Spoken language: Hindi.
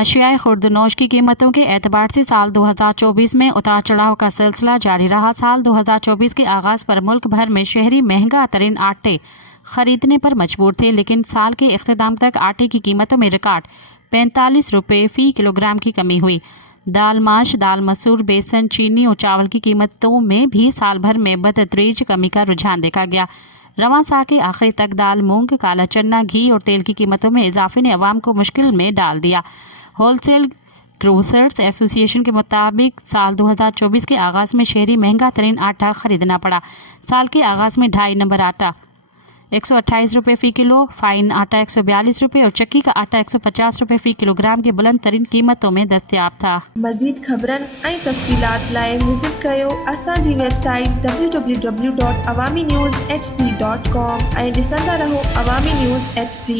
अशियाए खुर्दनोश की कीमतों के एतबार से साल 2024 में उतार चढ़ाव का सिलसिला जारी रहा। साल 2024 के आगाज़ पर मुल्क भर में शहरी महंगा तरीन आटे खरीदने पर मजबूर थे, लेकिन साल के इख्तिताम तक आटे की कीमतों में रिकॉर्ड 45 रुपये फ़ी किलोग्राम की कमी हुई। दाल माश, दाल मसूर, बेसन, चीनी और चावल की कीमतों में भी साल भर में बतदरीज कमी का रुझान देखा गया। रवां साल के आखिरी तक दाल, मूंग, काला चना, घी और तेल की कीमतों में इजाफे ने अवाम को मुश्किल में डाल दिया। होलसेल ग्रोसर्स एसोसिएशन के मुताबिक साल 2024 के आगाज़ में शहरी महंगा तरीन आटा खरीदना पड़ा। साल के आगाज़ में 2.5 नंबर आटा 128 रुपये फ़ी किलो, फाइन आटा 142 रुपये और चक्की का आटा 150 रुपये फ़ी किलोग्राम के बुलंद तरीन कीमतों में दस्तियाब था। मज़ीद ख़बरन ऐं तफ़सीलात लाइ विज़िट कयो असांजी वेबसाइट www.awamiNewsHD.com ऐं ॾिसंदा रहो अवामी न्यूज़ HD।